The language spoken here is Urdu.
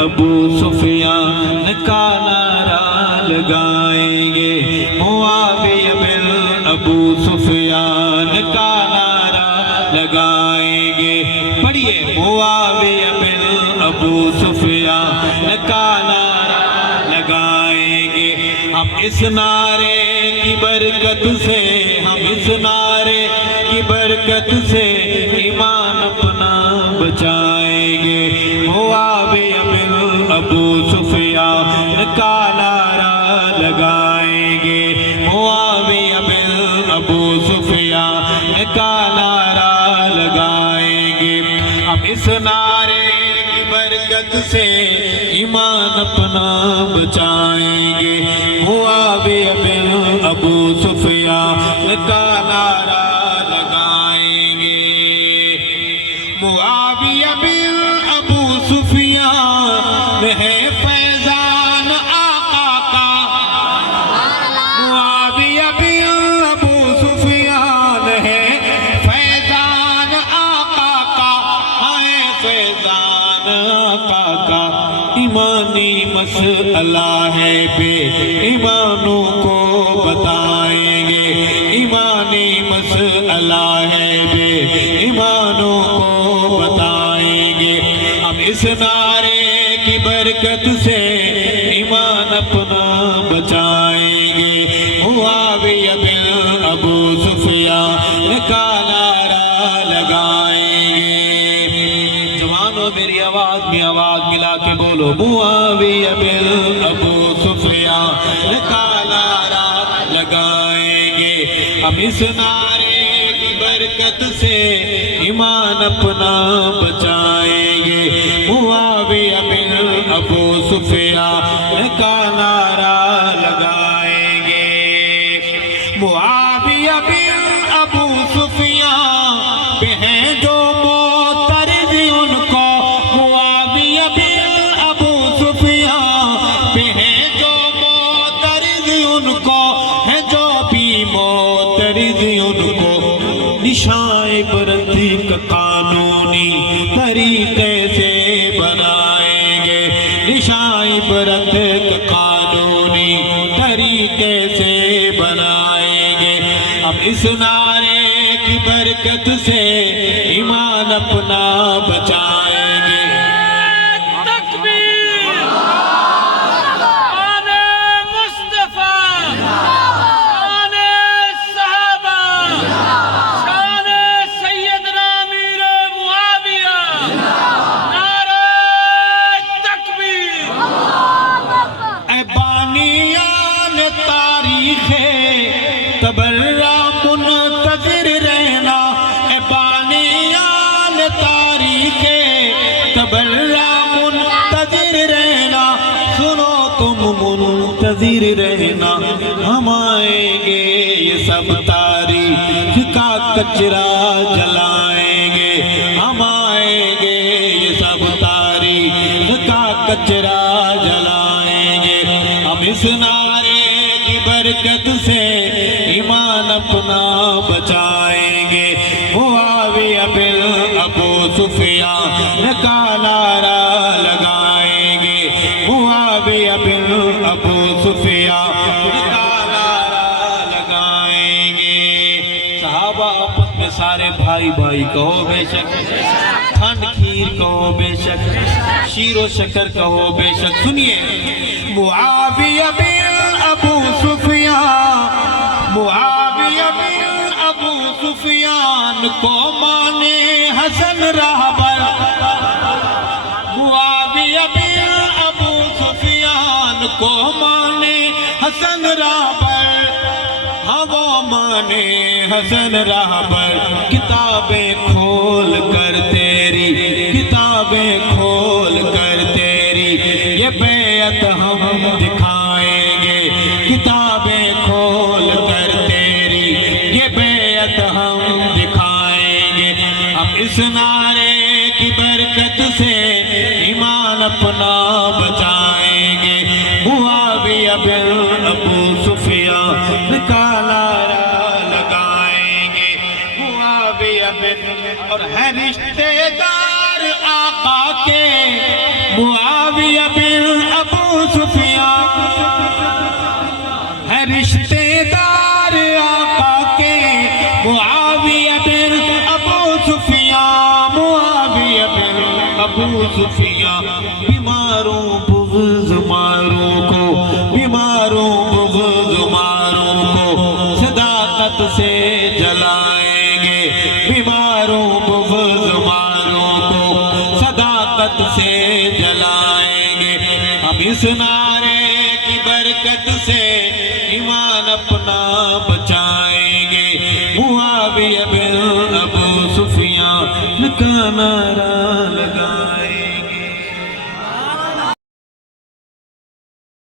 ابو سفیان کا نعرہ لگائیں گے، معاویہ بن ابو سفیان کا نعرہ لگائیں گے۔ پڑھیے، معاویہ بن ابو سفیان کا نعرہ لگائیں گے۔ ہم اس نعرے کی برکت سے، ہم اس نعرے کی برکت سے ایمان اپنا بچائیں گے۔ معاویہ بن ابو سفیان کا نعرہ لگائیں گے، معاویہ بن ابو سفیان کا نعرہ لگائیں گے۔ ہم اس نعرے کی برکت سے ایمان اپنا بچائیں گے۔ معاویہ بن ابو سفیان کا نعرہ لگائیں گے۔ معاویہ بن ابو سفیان ہے فیضان آقا کا، معاویہ بن ابو سفیان ہے فیضان آقا کا، ہے فیضان آقا کا۔ ایمانی مسئلہ ہے، بے ایمانوں کو بتائیں گے، ایمانی مسئلہ ہے، بے ایمانوں کو بتائیں گے۔ ہم اس نعرے کی برکت سے ایمان اپنا بچائیں گے۔ معاویہ بن ابو سفیان کا نعرہ لگائیں گے۔ جوانوں میری آواز میں آواز ملا کے بولو، معاویہ بن ابو سفیان کا نعرہ لگائیں گے۔ ہم اس نعرے کی برکت سے ایمان اپنا بچائیں گے۔ معاویہ بن ابو سفیان کا نعرہ لگائیں گے۔ معاویہ بن ابو سفیان پہ ہیں جو معترض ان کو، معاویہ بن ابو سفیان پہ ہیں جو معترض ان کو، ہیں جو بھی معترض ان کو، نشان عبرت کا قانونی طریقے سے بنائیں گے، نشان عبرت کا قانونی طریقے سے بنائیں گے۔ ہم اس نعرے کی برکت سے ایمان اپنا بچائیں گے۔ تبرہ منتظر رہنا، اے بانیان تاریخ تبرہ منتظر رہنا، سنو تم منتظر رہنا، ہم آئیں گے یہ سب تاریخ کا کچرا جلائیں گے، ہم آئیں گے یہ سب تاریخ کا کچرا جلائیں گے۔ ہم اس نعرے کی برکت سے ایمان اپنا بچائیں گے۔ معاویہ بن ابو سفیان کا نعرہ لگائیں گے، معاویہ بن ابو سفیان کا نعرہ لگائیں گے۔ صحابہ آپس میں سارے بھائی بھائی کہو بے شک، کھنڈ کھیر کہو بے شک، شیر و شکر کہو بے شک۔ سنیے، معاویہ بن ابو سفیان، معاویہ بن ابو سفیان کو مانے حسن رہبر، معاویہ بن ابو سفیان کو مانے حسن رہبر، ہاں وہ مانے حسن رہبر۔ کتابیں کھول کر تیری، کتابیں کھول کر تیری یہ بیعت ہم دکھائیں گے، کتابیں کھول کر تیری یہ بیعت ہم دکھائیں گے۔ ہم اس نعرے کی برکت سے ایمان اپنا بچائیں گے۔ معاویہ بن ابو سفیان کا نعرہ لگائیں گے، معاویہ بن، اور ہے رشتے دار آقا کے معاویہ ابو سفیان بیماروں بغض ماروں کو بیماروں بغض ماروں کو صداقت سے جلائیں گے بیماروں بغض ماروں کو صداقت سے جلائیں گے ہم اس نعرے کی برکت سے ایمان اپنا بچائیں گے معاویہ بن ابو سفیان کا نعرہ لگا